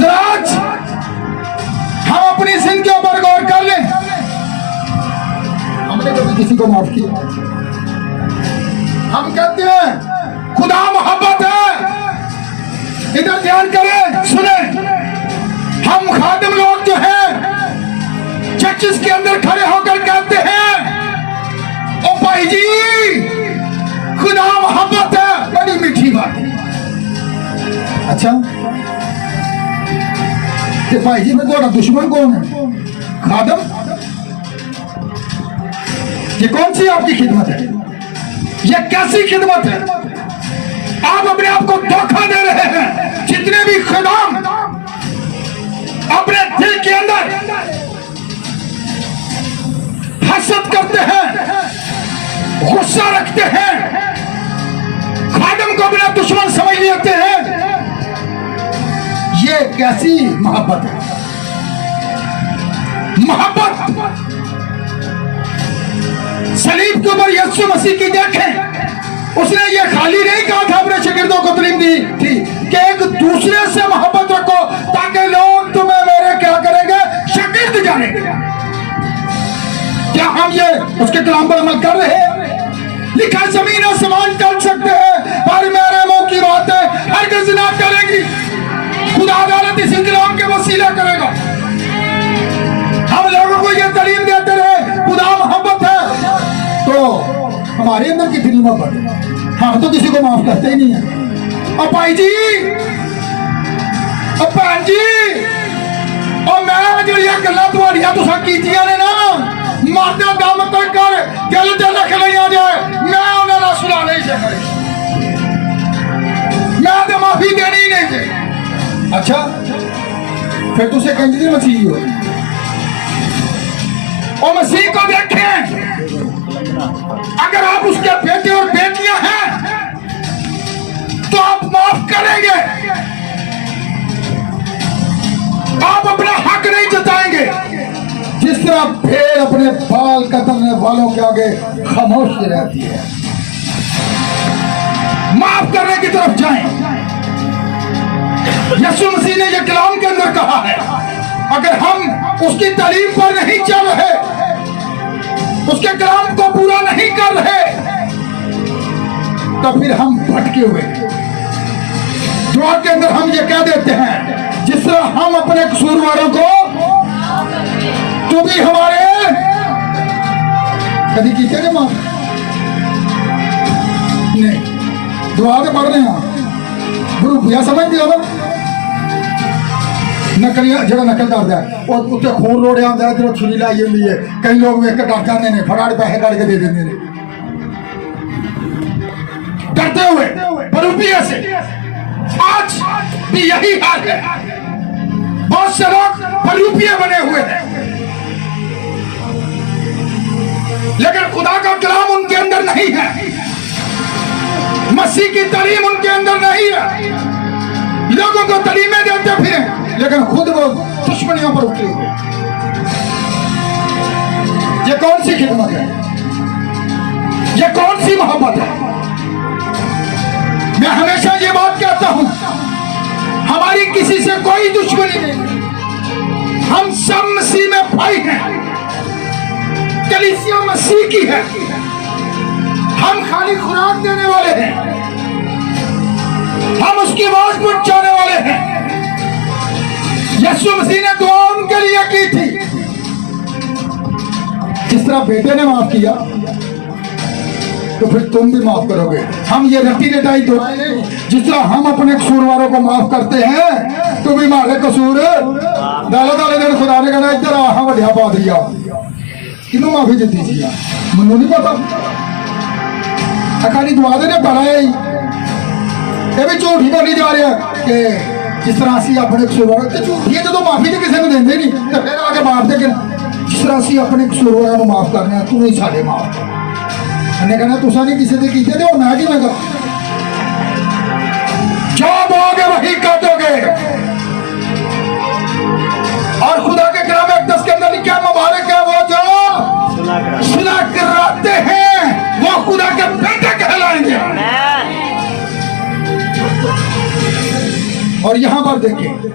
जरा हम अपनी जिंदगी पर गौर कर लें। हमने कभी किसी को माफ किया? हम कहते हैं खुदा मोहब्बत है। इधर ध्यान करें, सुने। हम खादिम लोग जो हैं चर्चिस के अंदर खड़े होकर कहते हैं ओ भाई जी खुदा मोहब्बत है, बड़ी मीठी बात है। अच्छा, कि भाई जी में तुम्हारा दुश्मन कौन है? खादम। ये कौन सी आपकी खिदमत है? ये कैसी खिदमत है? आप अपने आप को धोखा दे रहे हैं। जितने भी खुदाम अपने दिल के अंदर हसद करते हैं, गुस्सा रखते हैं, खादम को अपना दुश्मन समझ लेते हैं, ये कैसी मोहब्बत है? मोहब्बत सलीब के ऊपर यीशु मसीह की देखें, उसने ये खाली नहीं कहा था, अपने शागिर्दों को तालीम दी थी कि एक दूसरे से मोहब्बत रखो ताकि लोग तुम्हें मेरे क्या करेंगे, शागिर्द जानेंगे। क्या हम ये उसके कलाम पर अमल कर रहे हैं? लिखा जमीन आसमान चल सकते हैं पर मेरे मुंह की बातें हरगिज़ ना करेंगी। खुदा अदालत इस कलाम के वसीला करेगा। हम लोगों को ये तालीम देते रहे खुदा मोहब्बत है, तो हमारे अंदर कितनी मोहब्बत है? हम तो किसी को माफ करते ही नहीं है। और भाई जी, और भैन जी, और मैं जो ये गल्लां तुहाड़ियां तुसां कीतियां ने ना, मरदे दम तक कर दिल ते रख लिया जाए, मैं उन्हां नाल सुलह नहीं सकदी। मैं तो माफी देनी ही नहीं चाहिए। अच्छा, फिर तुझे कंजरी मसीह हो। और मसीह को देखें, अगर आप उसके बेटे और बेटियां हैं तो आप माफ करेंगे, आप अपना हक नहीं जताएंगे। जिस तरह भेड़ अपने बाल कतरने वालों के आगे खामोश रहती है, माफ करने की तरफ जाएं। यीशु मसीह ने यह कलाम के अंदर कहा है, अगर हम उसकी तालीम पर नहीं चल रहे, उसके कलाम को पूरा नहीं कर रहे, तो फिर हम भटके हुए। दुआ के अंदर हम ये कह देते हैं, जिस तरह हम अपने कसूरवारों को, तू भी हमारे कभी की क्या माफ नहीं। दुआ तो पढ़ रहे हैं, गुरु भैया समझ दिया ना। नकलिया जो नकल करता है और उत्ते खून रोड़िया होंगे है, जो छुरी लाई होंगी है, कई लोग वेख के डर जाते हैं, फटाफट पैसे कट के दे देते हैं डरते हुए बरूपिया से। आज भी यही हाल है, बहुत से लोग बरूपिया बने हुए हैं, लेकिन खुदा का कलाम उनके अंदर नहीं है, मसीह की तालीम उनके अंदर नहीं है। लोगों को तालीमें देते फिर, लेकिन खुद वो दुश्मनियों पर उतरे हुए। ये कौन सी खिदमत है? ये कौन सी मोहब्बत है? मैं हमेशा ये बात कहता हूं, हमारी किसी से कोई दुश्मनी नहीं, हम सब मसीह में भाई हैं। कलीसिया मसीह की है, हम खाली खुराक देने वाले हैं, हम उसकी आवाज पहुंचाने वाले हैं। यीशु मसीह ने दुआ उनके लिए की थी, जिस तरह बेटे ने माफ किया तो फिर तुम भी माफ करोगे। हम ये रटी रटाई दुआएं नहीं, जिस तरह हम अपने कसूरवारों को माफ करते हैं, तुम भी मारे कसूर दाले दाले दिन खुदा ने कहना इधर आ वड्या पा दिया। किनू माफी दी थी? मनु नहीं पता, अखाली दुआ दे पड़ा है। ये भी झूठ ही बोली जा रहा है कि जिस तरह असी अपने कसूरवारों, झूठी है जो माफी तो किसी को देंगे नहीं, तो फिर आगे माफ दे। जिस तरह असी अपने कसूरवारों को माफ करने, तू नहीं साढ़े माफ कर। मैंने कहना तुसा नहीं किसी ने कीते थे, और मैं कि मैं जो बोगे वही काटोगे। और खुदा के कलाम 1:10 के अंदर क्या मुबारक है वो जो सुलह कराते हैं, वो खुदा के बेटे कहलाएंगे। और यहां पर देखिए